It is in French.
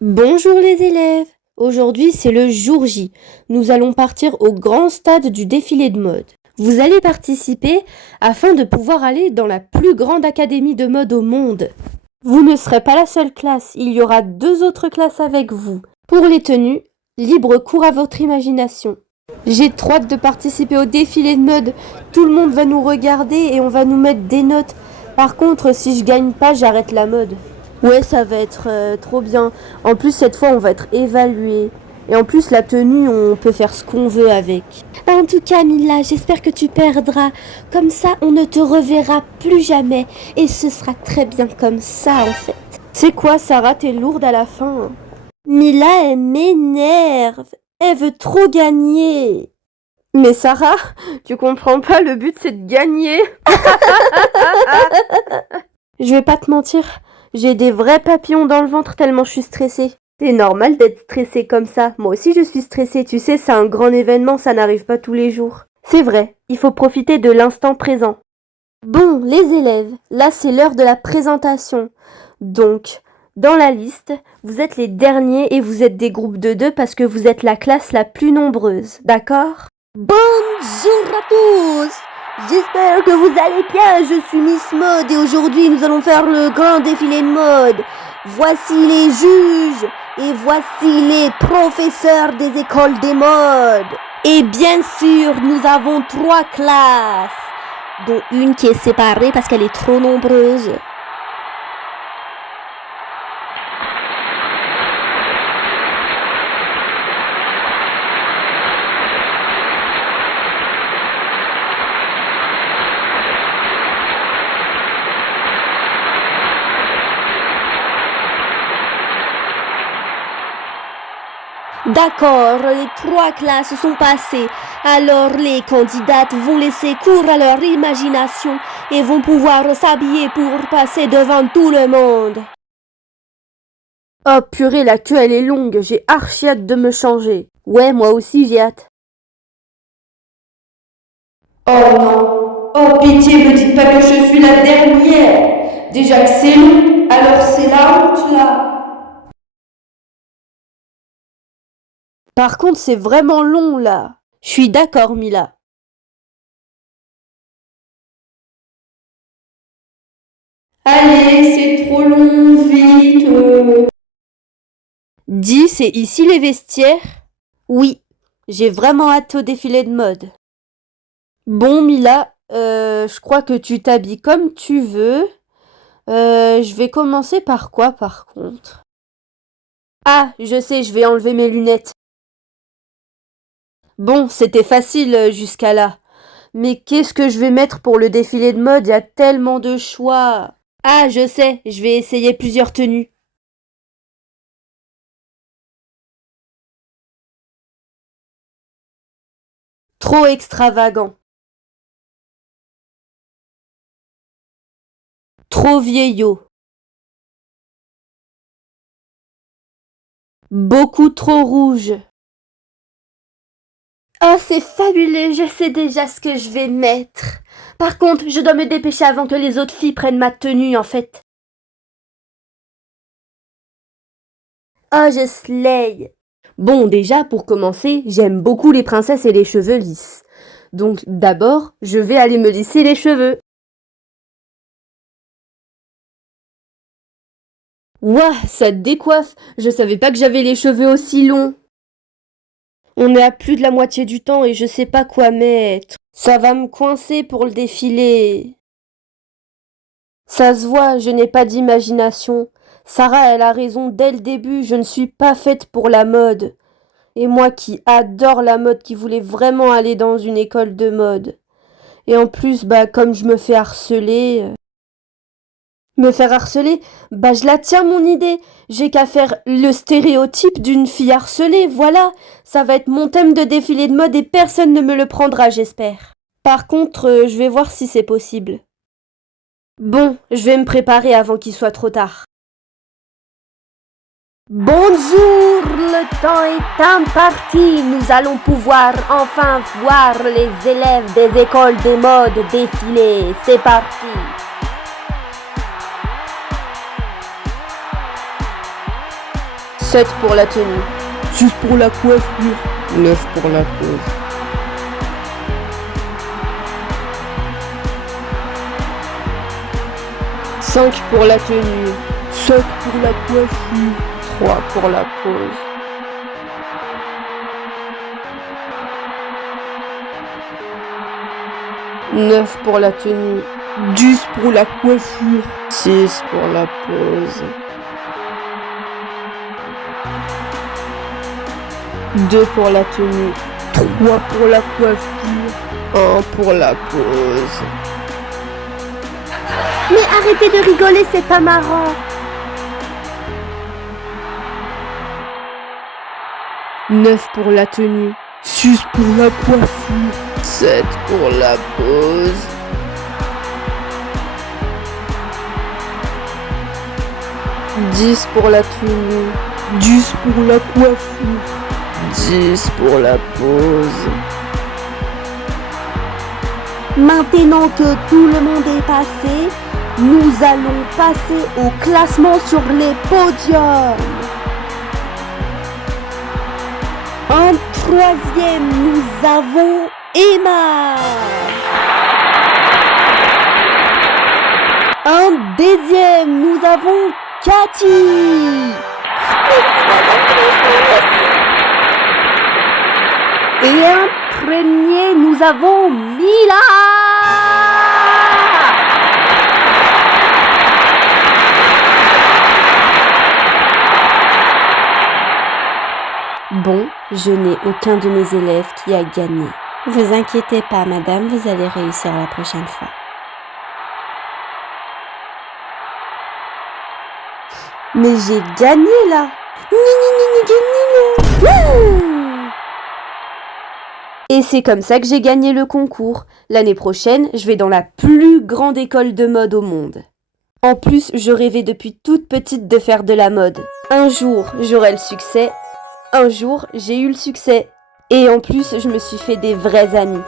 Bonjour les élèves. Aujourd'hui c'est le jour J. Nous allons partir au grand stade du défilé de mode. Vous allez participer afin de pouvoir aller dans la plus grande académie de mode au monde. Vous ne serez pas la seule classe, il y aura 2 autres classes avec vous. Pour les tenues, libre cours à votre imagination. J'ai trop hâte de participer au défilé de mode. Tout le monde va nous regarder et on va nous mettre des notes. Par contre, si je gagne pas, j'arrête la mode. Ouais, ça va être trop bien. En plus, cette fois, on va être évalué. Et en plus, la tenue, on peut faire ce qu'on veut avec. En tout cas, Mila, j'espère que tu perdras. Comme ça, on ne te reverra plus jamais. Et ce sera très bien comme ça, en fait. C'est quoi, Sarah, t'es lourde à la fin. Mila, elle m'énerve. Elle veut trop gagner. Mais Sarah, tu comprends pas, le but c'est de gagner. Je vais pas te mentir, j'ai des vrais papillons dans le ventre tellement je suis stressée. C'est normal d'être stressée comme ça. Moi aussi je suis stressée, tu sais, c'est un grand événement, ça n'arrive pas tous les jours. C'est vrai, il faut profiter de l'instant présent. Bon, les élèves, là c'est l'heure de la présentation. Donc, dans la liste, vous êtes les derniers et vous êtes des groupes de 2 parce que vous êtes la classe la plus nombreuse, d'accord? Bonjour à tous! J'espère que vous allez bien, je suis Miss Mode et aujourd'hui nous allons faire le grand défilé de mode. Voici les juges et voici les professeurs des écoles des modes. Et bien sûr, nous avons 3 classes, dont une qui est séparée parce qu'elle est trop nombreuse. D'accord, les 3 classes sont passées. Alors les candidates vont laisser cours à leur imagination et vont pouvoir s'habiller pour passer devant tout le monde. Oh purée, la queue elle est longue, j'ai archi hâte de me changer. Ouais, moi aussi j'ai hâte. Oh non, oh pitié, me dites pas que je suis la dernière. Déjà que c'est long, alors c'est la honte là. Par contre, c'est vraiment long là. Je suis d'accord, Mila. Allez, c'est trop long, vite. Dis, c'est ici les vestiaires? Oui, j'ai vraiment hâte au défilé de mode. Bon, Mila, je crois que tu t'habilles comme tu veux. Je vais commencer par quoi, par contre? Ah, je sais, je vais enlever mes lunettes. Bon, c'était facile jusqu'à là. Mais qu'est-ce que je vais mettre pour le défilé de mode? Il y a tellement de choix. Ah, je sais, je vais essayer plusieurs tenues. Trop extravagant. Trop vieillot. Beaucoup trop rouge. Oh, c'est fabuleux, je sais déjà ce que je vais mettre. Par contre, je dois me dépêcher avant que les autres filles prennent ma tenue, en fait. Oh, je slay. Bon, déjà, pour commencer, j'aime beaucoup les princesses et les cheveux lisses. Donc, d'abord, je vais aller me lisser les cheveux. Ouah, ça décoiffe. Je savais pas que j'avais les cheveux aussi longs. On est à plus de la moitié du temps et je sais pas quoi mettre. Ça va me coincer pour le défilé. Ça se voit, je n'ai pas d'imagination. Sarah, elle a raison dès le début, je ne suis pas faite pour la mode. Et moi qui adore la mode, qui voulais vraiment aller dans une école de mode. Et en plus, comme je me fais harceler... Me faire harceler? Je la tiens mon idée. J'ai qu'à faire le stéréotype d'une fille harcelée, voilà. Ça va être mon thème de défilé de mode et personne ne me le prendra, j'espère. Par contre, je vais voir si c'est possible. Bon, je vais me préparer avant qu'il soit trop tard. Bonjour, le temps est imparti. Nous allons pouvoir enfin voir les élèves des écoles de mode défiler. C'est parti. 7 pour la tenue. 6 pour la coiffure. 9 pour la pose. 5 pour la tenue. 7 pour la coiffure. 3 pour la pose. 9 pour la tenue. 10 pour la coiffure. 6 pour la pose. 2 pour la tenue. 3 pour la coiffure. 1 pour la pose. Mais arrêtez de rigoler, c'est pas marrant. 9 pour la tenue. 6 pour la coiffure. 7 pour la pose. 10 pour la tenue. 10 pour la coiffure. 10 pour la pose. Maintenant que tout le monde est passé, nous allons passer au classement sur les podiums. En troisième, nous avons Emma. En deuxième, nous avons Cathy. Et en premier, nous avons Mila. Bon, je n'ai aucun de mes élèves qui a gagné. Vous inquiétez pas, madame, vous allez réussir la prochaine fois. Mais j'ai gagné là. Et c'est comme ça que j'ai gagné le concours. L'année prochaine, je vais dans la plus grande école de mode au monde. En plus, je rêvais depuis toute petite de faire de la mode. Un jour, j'aurai le succès. Un jour, j'ai eu le succès. Et en plus, je me suis fait des vrais amis.